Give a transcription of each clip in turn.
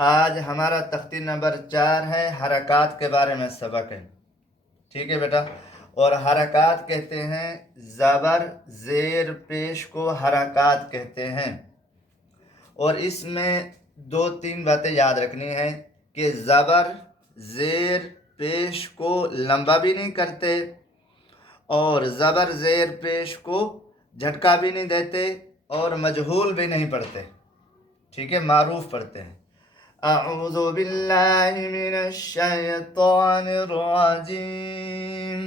आज हमारा तख्ती नंबर 4 है, हरकत के बारे में सबक है। ठीक है बेटा। और हरकत कहते हैं, ज़बर ज़ेर पेश को हरकत कहते हैं। और इसमें दो तीन बातें याद रखनी है कि ज़बर ज़ेर पेश को लंबा भी नहीं करते और ज़बर ज़ेर पेश को झटका भी नहीं देते और मजहूल भी नहीं पढ़ते। ठीक है, मारूफ पढ़ते हैं। अऊज़ु बिल्लाहि मिनश शैतानिर रजीम।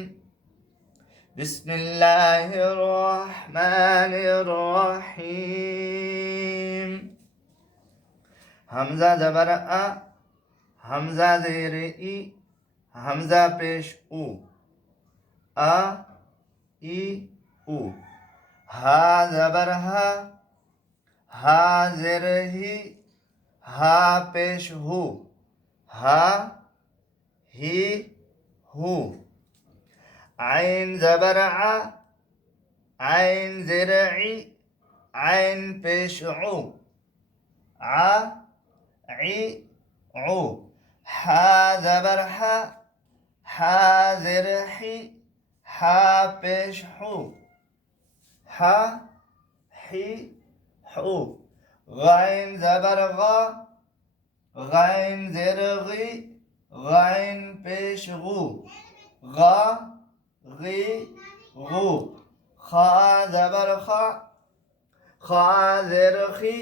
बिस्मिल्लाहिर रहमानिर रहीम। हमजा ज़बर अ, हमजा ज़ेर ई, हमजा पेश उ, अ ई उ। हा ज़बर हा, हा ज़ेर ही, हा पेश हु, हा ही हु। आइन ज़बर आ, आइन ज़ेर ई, आइन पेश उ, आ ई उ। हा ज़बर हा, हा ज़ेर ही, हा पेश हु, हा ही हु। गाइन ज़बर गा, गाइन ज़ेर गी, गाइन पेश गु, गा गी गु। खा ज़बर खा, खा ज़ेर खी,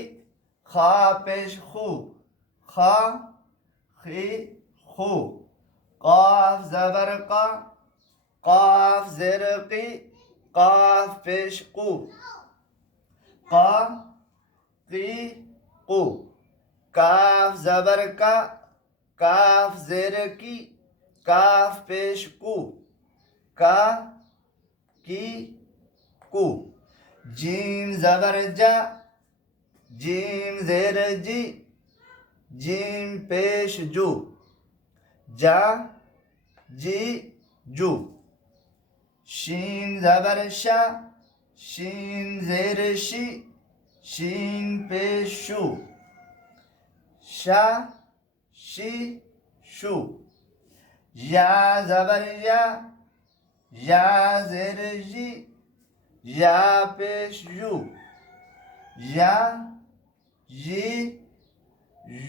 खा पेश खु, खा खी खु। काफ ज़बर का, काफ ज़ेर की, काफ पेश कु, का की कु। काफ ज़बर का, काफ ज़ेर की, काफ पेश कु, का की कु। जीम ज़बर जा, जीम ज़ेर जी, जीम पेश जू, जा जी जू। शीन ज़बर शा, शीन ज़ेर शी, शीन पेश शू, शा शी शू। या ज़बर या, या ज़ेर जी, या पेश यू, या जी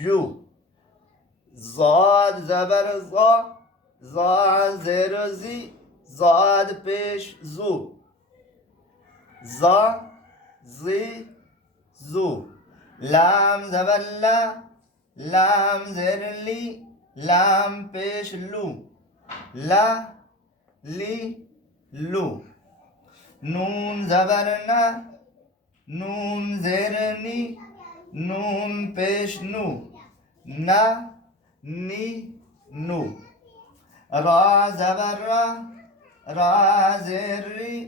यू। ज़ाद ज़बर ज़ा, ज़ा ज़ेर ज़ी, ज़ाद पेश ज़ू, ज़ा ज़ी ज़ू। लाम ज़बर ला, लाम ज़ेर ली, लाम पेश लू, ला ली लू। नून ज़बर ना, नून ज़ेर नी, नून पेश नू, ना नी नू। रा ज़बर रा, रा ज़ेर री,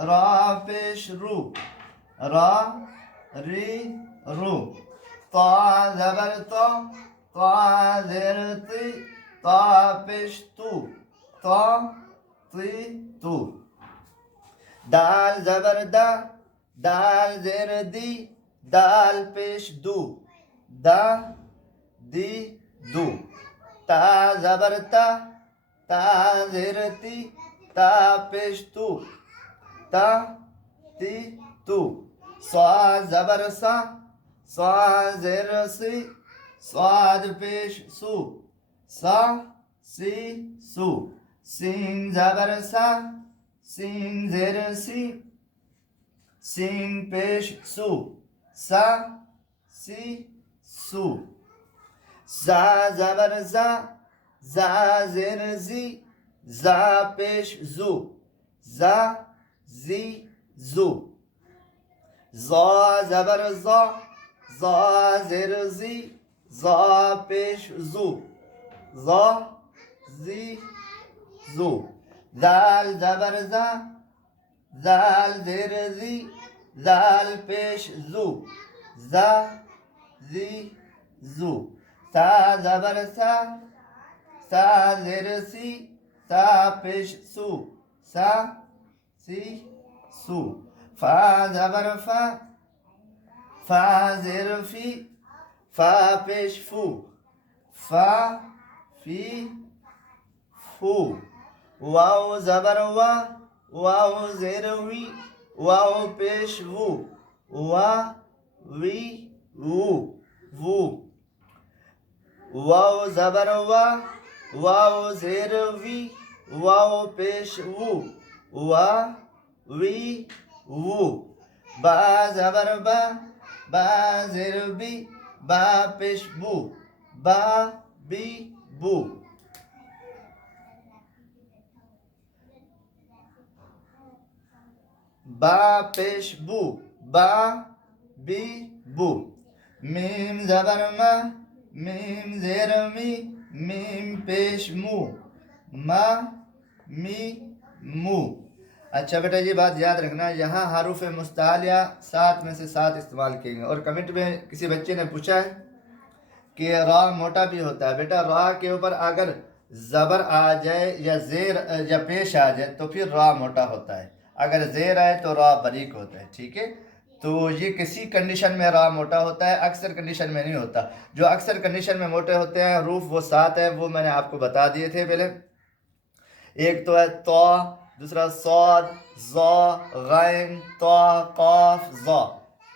रा पेश रू, रा री रू। ता ज़बर ता, ता ज़ेर ती, ता पेश तू, ता ती तू। दाल ज़बर दा, दाल ज़ेर दी, दाल पेश दू, दा दी दू। ता ज़बर ता, ता ज़ेर ती, ता पेश तू, ता ती तू। स्वाद ज़बर सा, स्वाद ज़ेर सी, स्वाद पेश सू, सा सी सू। सीन ज़बर सा, सीन ज़ेर सी, सीन पेश सू, सा सी सू। ज़ा ज़बर ज़ा, ज़ा ज़ेर ज़ी, ज़ा पेश ज़ू, ज़ा ज़ी ज़ू। ज़ा ज़बर ज़ा, ज़ा ज़ेर ज़ी, ज़ा पेश ज़ू, ज़ा ज़ी ज़ू। दाल ज़बर ज़ा, दाल ज़ेर ज़ी, दाल पेश ज़ू, ज़ा ज़ी ज़ू। सा ज़बर सा, सा ज़ेर सी, सा पेश सू, सा सी सू। फा ज़बर फा, फा ज़ेर फी, फा पेश फू, फा फी फू। वाओ ज़बर वा, वाओ ज़ेर वी, वाओ पेश वू, वा वी वू वू। वाओ ज़बर वा, वाओ ज़ेर वी, वाओ पेश वू, वा वी वू। बा ज़बर बा, बा ज़ेर बी, बा पेश बू, बा बी बू। बा पेश बू, बा बी बू। मीम ज़बर मा, मीम ज़ेर मी, मीम पेश मू, मा मी मू। अच्छा बेटा ये बात याद रखना, यहाँ हरूफ मुस्तालिया 7 में से 7 इस्तेमाल किएंगे। और कमेंट में किसी बच्चे ने पूछा है कि रा मोटा भी होता है। बेटा रा के ऊपर अगर ज़बर आ जाए या ज़ेर या पेश आ जाए तो फिर रा मोटा होता है, अगर ज़ेर आए तो रा बारीक होता है। ठीक है, तो ये किसी कंडीशन में रा मोटा होता है, अक्सर कंडीशन में नहीं होता। जो अक्सर कंडीशन में मोटे होते हैं हरूफ वो 7 है, वो मैंने आपको बता दिए थे पहले। एक तो है तो, दूसरा सौद, ज़ा, गैन, तो, काफ, ज़ा।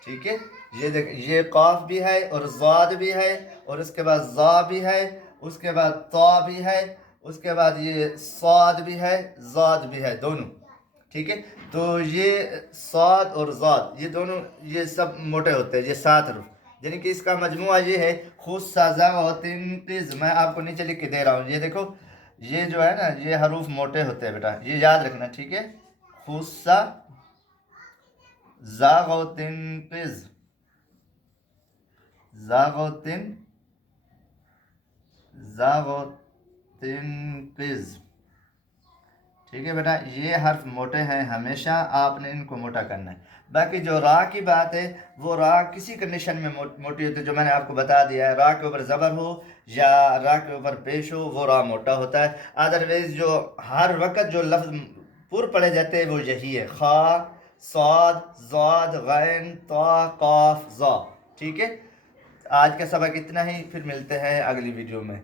ठीक है, ये देख, ये काफ भी है और ज़ाद भी है, और उसके बाद ज़ा भी है, उसके बाद तो भी है, उसके बाद ये सौद भी है, ज़ाद भी है, दोनों। ठीक है, तो ये सौद और ज़ाद ये दोनों ये सब मोटे होते हैं, ये 7 हरूफ। यानी कि इसका मजमुआ ये है खुद साजा और तिंकिज़। मैं आपको नीचे लिख के दे रहा हूँ, ये देखो, ये जो है ना ये हरूफ मोटे होते हैं बेटा, ये याद रखना। ठीक है, खुस्सा जागोतिनकिज, जागोतिन जागोतिनकिज। ठीक है बेटा, ये हर्फ मोटे हैं, हमेशा आपने इनको मोटा करना है। बाकी जो रा की बात है वो रा किसी कंडीशन में मोटी होती है, जो मैंने आपको बता दिया है। रा के ऊपर ज़बर हो या रा के ऊपर पेश हो वो रा मोटा होता है। अदरवाइज जो हर वक्त जो लफ्ज़ पुर पढ़े जाते हैं वो यही है, खा, सौद, ज़ाद, गैन, तो, काफ, ज़ा। ठीक है, आज का सबक इतना ही, फिर मिलते हैं अगली वीडियो में।